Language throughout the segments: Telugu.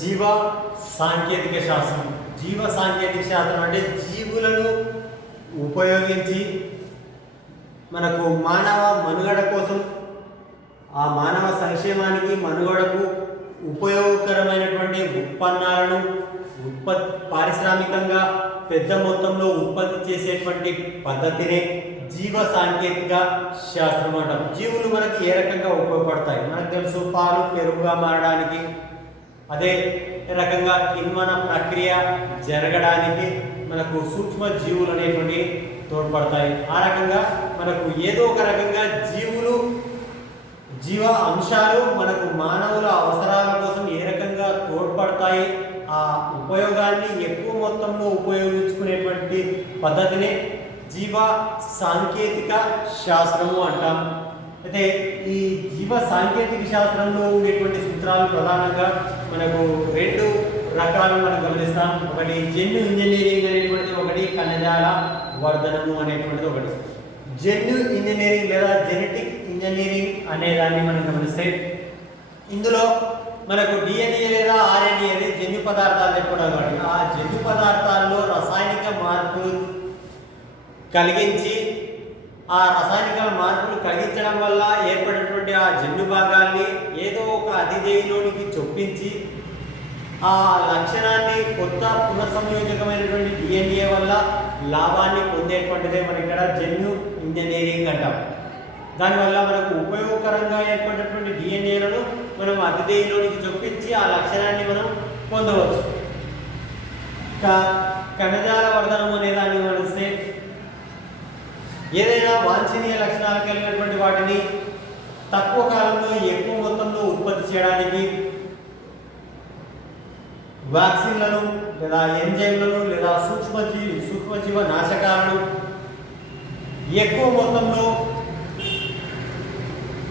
జీవ సాంకేతిక శాస్త్రం. జీవ సాంకేతిక శాస్త్రం అంటే జీవులను ఉపయోగించి మనకు మానవ మనుగడ కోసం, ఆ మానవ సంక్షేమానికి మనుగడకు ఉపయోగకరమైనటువంటి ఉత్పన్నాలను పారిశ్రామికంగా పెద్ద మొత్తంలో ఉత్పత్తి చేసేటువంటి పద్ధతినే జీవ సాంకేతిక శాస్త్రం అంటాం. జీవులు మనకి ఏ రకంగా ఉపయోగపడతాయి మనకు తెలుసు. పాలు పెరుగుగా మారడానికి, అదే రకంగా కిణ్వన ప్రక్రియ జరగడానికి మనకు సూక్ష్మ జీవులు అనేటువంటి తోడ్పడతాయి. ఆ రకంగా మనకు ఏదో ఒక రకంగా జీవ అంశాలు మనకు మానవుల అవసరాల కోసం ఏ రకంగా తోడ్పడతాయి, ఆ ఉపయోగాన్ని ఎక్కువ మొత్తంలో ఉపయోగించుకునేటువంటి పద్ధతిని జీవ సాంకేతిక శాస్త్రము అంటాం. అయితే ఈ జీవ సాంకేతిక శాస్త్రంలో ఉండేటువంటి సూత్రాలు ప్రధానంగా మనకు రెండు రకాలు మనం గమనిస్తాం. ఒకటి జన్యు ఇంజనీరింగ్ అనేటువంటిది, ఒకటి కణజాల వర్ధనము అనేటువంటిది ఒకటి. జన్యు ఇంజనీరింగ్ లేదా జెనెటిక్ ఇంజనీరింగ్ అనేదాన్ని మనం గమనిస్తే ఇందులో మనకు డిఎన్ఏ లేదా ఆర్ఎన్ఏ అనేది జన్యు పదార్థాలు చెప్పడం కాబట్టి ఆ జన్యు పదార్థాల్లో రసాయనిక మార్పులు కలిగించి, ఆ రసాయనిక మార్పులు కలిగించడం వల్ల ఏర్పడినటువంటి ఆ జన్యు భాగాల్ని ఏదో ఒక అతిథేయులోనికి చొప్పించి ఆ లక్షణాన్ని కొత్త పునఃసంయోజకమైనటువంటి డిఎన్ఏ వల్ల లాభాన్ని పొందేటువంటిదే మన ఇక్కడ జన్యు ఇంజనీరింగ్ అంటాం. దానివల్ల మనకు ఉపయోగకరంగా ఏర్పడినటువంటి డిఎన్ఏలను మనం అతిథేయులోనికి చొప్పించి ఆ లక్షణాన్ని మనం పొందవచ్చు. కణజాల వర్ధనం అనే దాన్ని గమనిస్తే ఏదైనా వాంఛనీయ లక్షణాలు కలిగినటువంటి వాటిని తక్కువ కాలంలో ఎక్కువ మొత్తంలో ఉత్పత్తి చేయడానికి వ్యాక్సిన్లను లేదా ఎంజైమ్లను లేదా సూక్ష్మజీవ నాశకాలను ఎక్కువ మొత్తంలో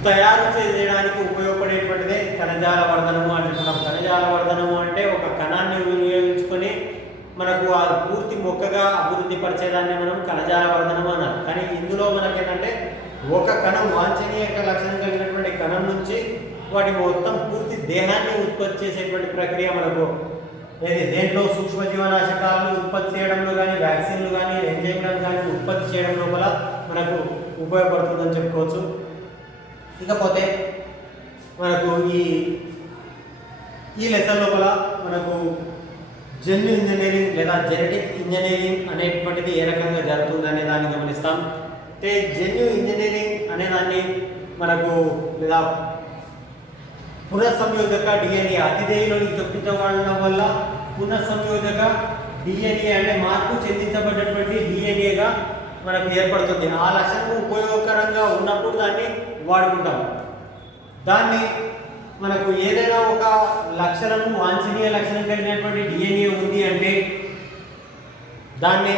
తయారు చేయడానికి ఉపయోగపడేటువంటిదే కణజాల వర్ధనము అంటున్నాం. కణజాల వర్ధనము అంటే ఒక కణాన్ని వినియోగించుకొని మనకు ఆ పూర్తి మొక్కగా అభివృద్ధి పరిచేదాన్ని మనం కణజాల వర్ధనము అన్నారు. కానీ ఇందులో మనకేంటంటే ఒక కణం వాంఛనీయ లక్షణం కలిగినటువంటి కణం నుంచి వాటి మొత్తం పూర్తి దేహాన్ని ఉత్పత్తి చేసేటువంటి ప్రక్రియ మనకు దేంట్లో సూక్ష్మజీవనాశకాలను ఉత్పత్తి చేయడంలో కానీ, వ్యాక్సిన్లు కానీ, ఎంజైమ్లను కానీ ఉత్పత్తి చేయడం లోపల మనకు ఉపయోగపడుతుందని చెప్పుకోవచ్చు. ఇకపోతే మనకు ఈ లెసన్ లోపల మనకు జన్యు ఇంజనీరింగ్ లేదా జెనెటిక్ ఇంజనీరింగ్ అనేటువంటిది ఏ రకంగా జరుగుతుంది అనే దాన్ని గమనిస్తాం. అంటే జన్యు ఇంజనీరింగ్ అనేదాన్ని మనకు లేదా పునఃసంయోజక డిఎన్ఏ అతిథేయులోనికి చొప్పించబడడం వల్ల పునఃసంయోజక డిఎన్ఏ అంటే మార్పు చెందించబడినటువంటి డిఎన్ఏగా మనకు ఏర్పడుతుంది. ఆ లక్షణం ఉపయోగకరంగా ఉన్నప్పుడు దాన్ని వాడుకుంటాం. దాన్ని మనకు ఏదైనా ఒక లక్షణం వాంఛనీయ లక్షణం కలిగినటువంటి డిఎన్ఏ ఉంది అంటే దాన్ని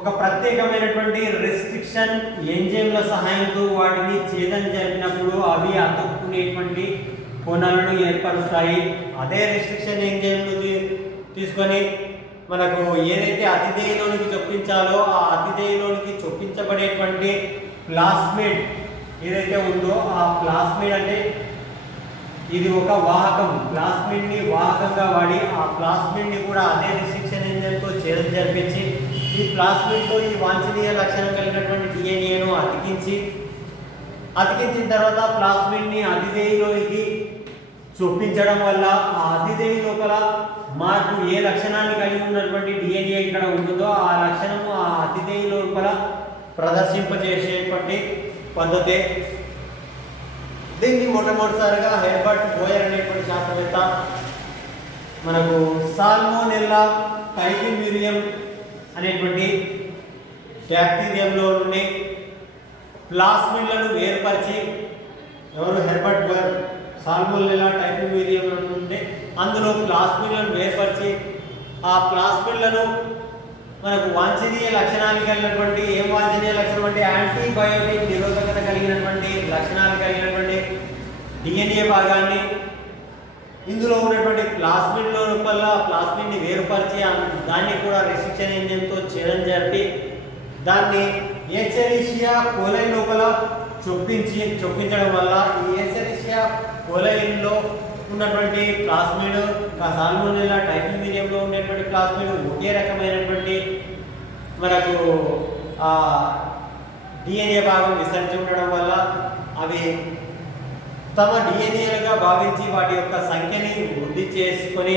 ఒక ప్రత్యేకమైనటువంటి రెస్ట్రిక్షన్ ఎంజైమ్ల సహాయంతో వాటిని ఛేదన జరిపినప్పుడు అవి అతుక్కునేటువంటి కోణాలను ఏర్పరుస్తాయి. అదే రెస్ట్రిక్షన్ ఎంజైమ్ను తీసుకొని మనకు ఏదైతే అతిథేయులోనికి చొప్పించాలో ఆ అతిథేయులోనికి చొప్పించబడేటువంటి ప్లాస్మిడ్ ఏదైతే ఉందో ఆ ప్లాస్మిడ్ అంటే ఇది ఒక వాహకం. ప్లాస్మిడ్ని వాహకంగా వాడి ఆ ప్లాస్మిడ్ని కూడా అదే రెస్ట్రిక్షన్ ఎంజైమ్తో ఛేదన జరిపించి ఈ ప్లాస్మిడ్తో ఈ వాంఛనీయ లక్షణం కలిగినటువంటి డిఎన్ఏను అతికించిన తర్వాత ప్లాస్మిడ్ని అతిథేయులోనికి చొప్పించడం వల్ల ఆ అతిథేయు లోపల మార్పు ఏ లక్షణాన్ని కలిగి ఉన్నటువంటి డిఎన్ఏ ఇక్కడ ఉంటుందో ఆ లక్షణము ఆ అతిథేయు లోపల ప్రదర్శింపజేసేటువంటి పద్ధతే. దీన్ని మొట్టమొదటిసారిగా హెర్బర్ట్ బోయర్ అనేటువంటి శాస్త్రవేత్త మనకు సాల్మోనెల్లా టైఫిమ్యూరియం అనేటువంటి బ్యాక్టీరియంలో నుండి ప్లాస్మిడ్లను వేరుపరిచి హెర్బర్ట్ బోయర్ సాల్మోనెల్లా టైఫిమ్యూరియం నుండి అందులో ప్లాస్మిడ్లను వేరుపరిచి ఆ ప్లాస్మిడ్లను మనకు వాంఛనీయ లక్షణాలు కలిగినటువంటి వాంఛనీయ లక్షణం అంటే యాంటీబయోటిక్ నిరోధకత కలిగినటువంటి లక్షణాలు కలిగినటువంటి డిఎన్ఏ భాగాన్ని ఇందులో ఉన్నటువంటి ప్లాస్మిడ్ లోపల ప్లాస్మిడ్ని వేరుపరిచి దాన్ని కూడా రెస్ట్రిక్షన్ ఎంజైమ్తో ఛేదన జరిపి దాన్ని ఎస్చెరిషియా కోలై లోపల చొప్పించడం వల్ల ఈ ఎస్చెరిషియా కోలైలో ఉన్నటువంటి ప్లాస్మిడ్ సాల్మోనెల్లా టైఫీ మీడియంలో ఉండేటువంటి ప్లాస్మిడ్ ఒకే రకమైనటువంటి మనకు డిఎన్ఏ భాగం విస్తరించి ఉండడం వల్ల అవి తమ డిఎన్ఏలుగా భావించి వాటి యొక్క సంఖ్యని వృద్ధి చేసుకొని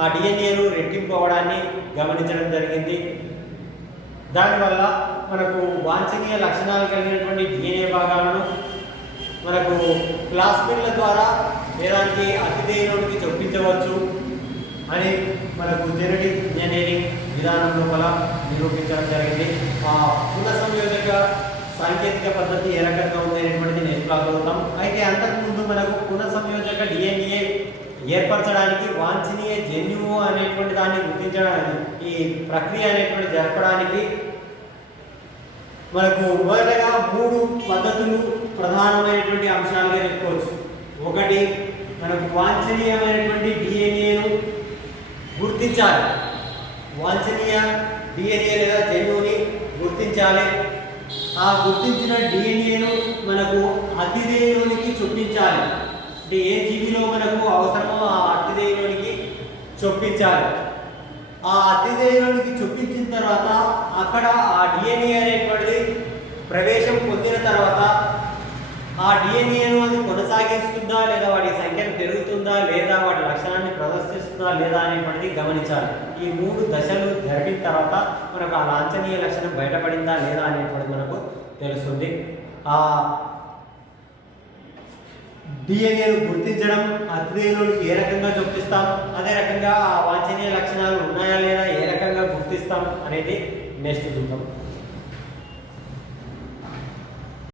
ఆ డిఎన్ఏలు రెట్టింపు అవ్వడాన్ని గమనించడం జరిగింది. దానివల్ల మనకు వాంఛనీయ లక్షణాలు కలిగినటువంటి డిఎన్ఏ భాగాలను మనకు ప్లాస్మిడ్ల ద్వారా ఎలాంటి అతిథేయునికి చొప్పించవచ్చు అని మనకు జెనెటిక్ ఇంజనీరింగ్ విధానం లోపల నిరూపించడం జరిగింది. ఆ పునఃసంయోజక సాంకేతిక పద్ధతి ఏ రకంగా ఉంది అనేటువంటిది నెక్స్ట్ క్లాస్ అవుతాం. అయితే అంతకుముందు మనకు పునఃసంయోజక డిఎన్ఏ ఏర్పరచడానికి వాంఛనీయ జన్యువు అనేటువంటి దాన్ని గుర్తించడానికి ఈ ప్రక్రియ అనేటువంటి జరపడానికి మనకు మొదటగా 3 పద్ధతులు ప్రధానమైనటువంటి అంశాలుగా చెప్పుకోవచ్చు. ఒకటి, మనకు వాంఛనీయమైనటువంటి డిఎన్ఏను గుర్తించాలి. వాంఛనీయ డిఎన్ఏ లేదా జన్యువుని గుర్తించాలి. ఆ గుర్తించిన డిఎన్ఏను మనకు అతిథేయునికి చొప్పించాలి. అంటే ఏ జీవిలో మనకు అవసరమో ఆ అతిథేయునికి చొప్పించాలి. ఆ అతిథేయునికి చొప్పించిన తర్వాత అక్కడ ఆ డిఎన్ఏ అనేటువంటిది ప్రవేశం పొందిన తర్వాత ఆ డిఎన్ఏను అది కొనసాగిస్తుందా లేదా వాటి సంఖ్యను పెరుగుతుందా లేదా వాటి లక్షణాన్ని ప్రదర్శిస్తుందా లేదా అనేటువంటిది గమనించాలి. ఈ 3 దశలు జరిగిన తర్వాత మనకు ఆ లాంఛనీయ లక్షణం బయటపడిందా లేదా అనేటువంటిది మనకు తెలుస్తుంది. ఆ డిఎన్ఏను గుర్తించడం, అతిథేయునికి ఏ రకంగా చొప్పిస్తాం, అదే రకంగా ఆ వాంఛనీయ లక్షణాలు ఉన్నాయా లేదా ఏ రకంగా గుర్తిస్తాం అనేది నెక్స్ట్ చూద్దాం.